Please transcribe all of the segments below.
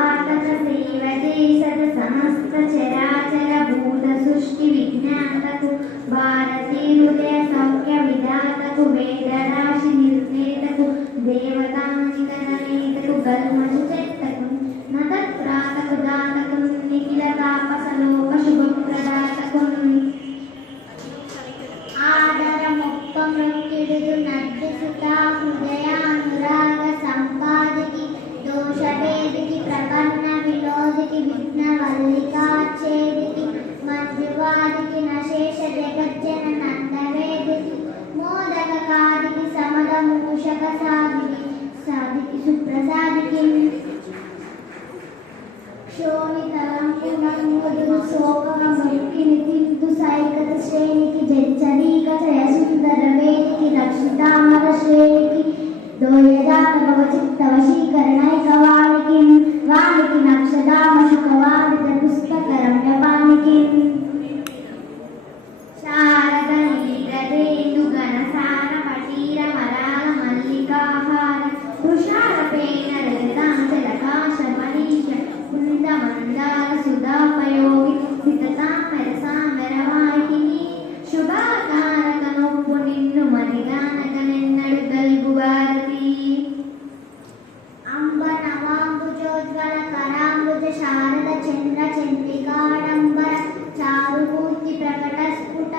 ఆతత సేవజే సద సమస్త చరాచర భూత సృష్టి విజ్ఞాతకు భారతీ హృదయ సౌఖ్య విధాతకు వేదరాశి నిర్ణేతకు దేవతానికరణేతకు గల్మషు చెత్తకు నతత్రాతకు దాతకు నిఖిల తాపసలోక శుభప్రదాతకు ఆదర మొక్క మృక్కిడుదు నర్దిసుత హృదయానురాగ సంపాదికి దోషభేదికి ప్రపన్న విలోదికి విఘ్న వల్లికాచ్ఛేదికి మంజువాదికి నశేష జగజ్జన నందవేదికి మోదకకాదికి సమద మూషక సాదికి సుప్రసాదికి క్షోణితరంపునముదు శోకమృక్కిని తిందు సైకత శ్రేణికి జచ్చరీక జయ సుందర వేదికి రక్షితామర శ్రేణికి దోయజాతవ చిత్త వశీకరణైక వానికి నక్షదామ శుకవాదిత పుస్తక రమ్యపానికి శారద నీరదేందు ఘనసార పటీర మరాల మల్లికాహార వృషారపేణ లలితాంచలకాశ మనీష కుంద మందార సుధాపయోగి వితతామర సామర వాహిని శుభాకారక నొప్పు నిన్ను మరిగానక నిన్నడు గల్గు భారతి అంబ నవాంబుజోజ్వల కరాంబుజ శారద చంద్ర చంద్రికాడంబర చారుమూర్తి ప్రకట స్ఫుట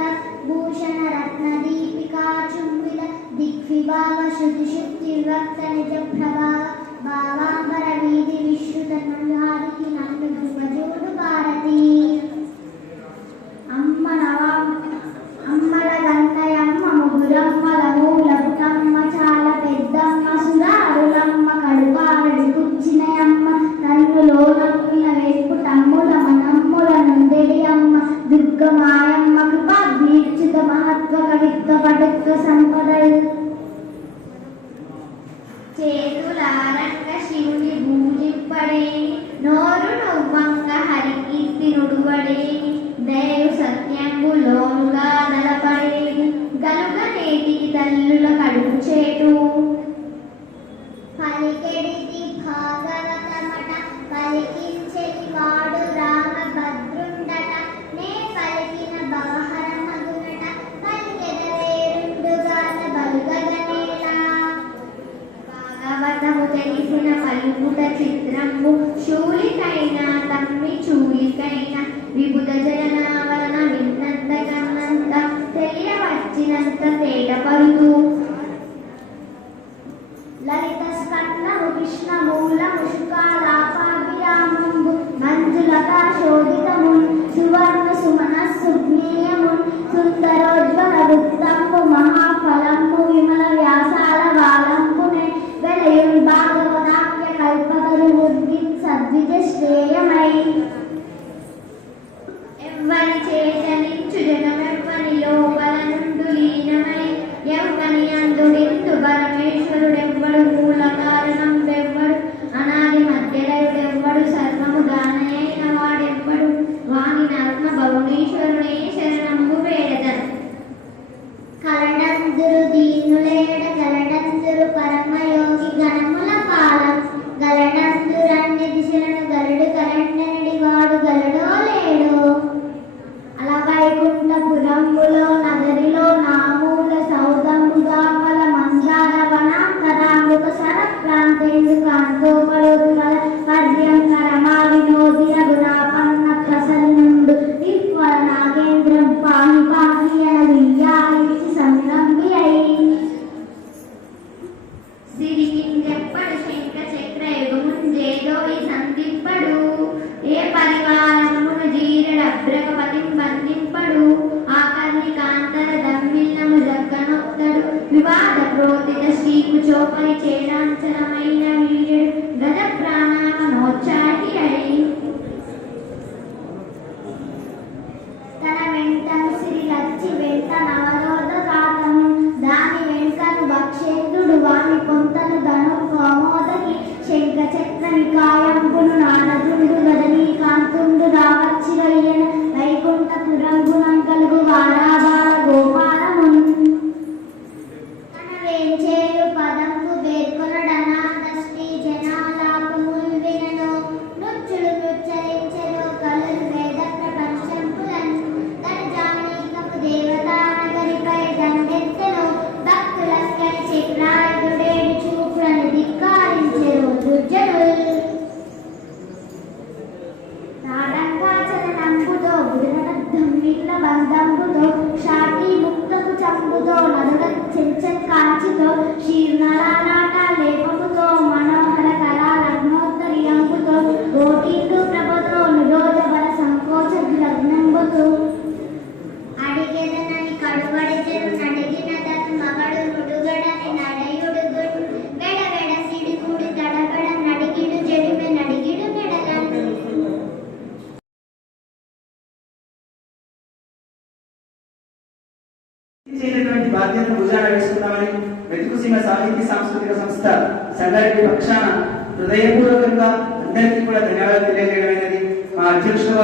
భూషణ రత్న దీపికా చుంబిత దిగ్విభావ శృతి శుద్ధి విభక్త నిజ ప్రభావ భావాంబర వీధి విశ్రుత నల్హారికి నన్ను ధ్రువజోడు భారతి అమ్మల గంటయమ్మ ముగురమ్మల మూలపుటమ్మ చాలా పెద్దమ్మ సురారులమ్మ కడుపారడి కూర్చినయమ్మ నన్నులో నమ్మిన వేపు తమ్ముల మనమ్ముల నుండెడి అమ్మ దుర్గమాయమ్మ కృపా దీక్షిత మహత్వ కవిత్వ పటుత్వ సంపదలు చేతులారంగ శివుని భూజింపడేని నోరు నువ్వంగ హరికీర్తి నుడువడేని దయు సత్యంబులోనుగా నలపడేని గలుగ నేటికి తల్లుల కడుపు చేటు పలికెడిది భాగవతమట పలికించెని వాడు రామభద్రుండట నే పలికిన భవహర మగునట పలికెదవేరుండుగాన బలుగగనేలా భాగవతము తెలిసిన పలుకుట చిత్రంబు శూలికైన తమ్మి చూలికైన విభుత జయనావరణ విన్నంత కన్నంత తెలియవచ్చినంత తేట పరుతూ లలిత స్కన్నము కృష్ణ మూలము శుకాలాపాభిరామంబు మంజులతా శోభితము సువర్ణ సుమన సుజ్ఞేయము సుందరోజ్వల వృత్తంబు మహాఫలంబు విమల వ్యాసాల వాలంబునే వెలయుల్ భాగవతాఖ్య కల్పతరు ఉద్గిత్ సద్విజ శ్రేయమై ఎవ్వని చేతనించు జగమెవ్వని లోపల నుండు లీనమై ఎవ్వని అందుడిందు పరమేశ్వరుడెవ్వడు మూల కారణం వెవ్వడు అనాది మధ్యలయుడెవ్వడు సర్వము గానయైన వాడెవ్వడు వాని నర్మ భౌనీశ్వరునే శరణంబు వేడదను కలడందురు దీనులేడ కలడందురు పరమయోగి గణముల పాలం గలడందురన్ని దిశలను గలడు కలండనడి వాడు గలడో లేడో అలవైకుంఠపురంబులో నగరిలో నామూల సౌదంబుదాపల మందార వనాంతరాంబుక సర ప్రాంతేందు కాంతోపలోత్పల పర్యంకరమా వినోది రఘునాపన్న ప్రసన్నుండు విప్వర నాగేంద్రం పాహి పాహి అనవియ్యాలించి సంరంభి అయి సిరికిందెప్పడు శంఖ చక్ర యుగముంజేదోయి సంధింపడు ఏ పరివారమును జీరడభ్రగపతిం బంధింపడు ఆకర్ణి కాంతర దమ్మిల్లము జగ్గనొత్తడు వివాద ప్రోతిత శ్రీకుచోపరి చేడాంచనమైన వీర్యుడు గజ ప్రాణామనోచ్చాటి అయి తన వెంటను సిరిలచ్చి వెంట నవరోధ కాతము దాని వెంకను భక్షేంద్రుడు వాని పొంతను ధను కోమోదకి శంఖ చక్ర నికాయంపును నారదుండు గదనీ కాంతుండు రావచ్చిరయ్యన వైకుంఠపురంగునం కలుగు వారాబాల గోపాలమున్ తన వేంచేరు పదంబు పేర్కొనడనాథ శ్రీ చేయనటువంటి బాధ్యతను భుజాన వేసుకున్నామని వెతుకుసీమ సాహితీ సాంస్కృతిక సంస్థ సంగారెడ్డి పక్షాన హృదయపూర్వకంగా అందరికీ కూడా ధన్యవాదాలు తెలియజేయడమైనది. మా అధ్యక్షుడు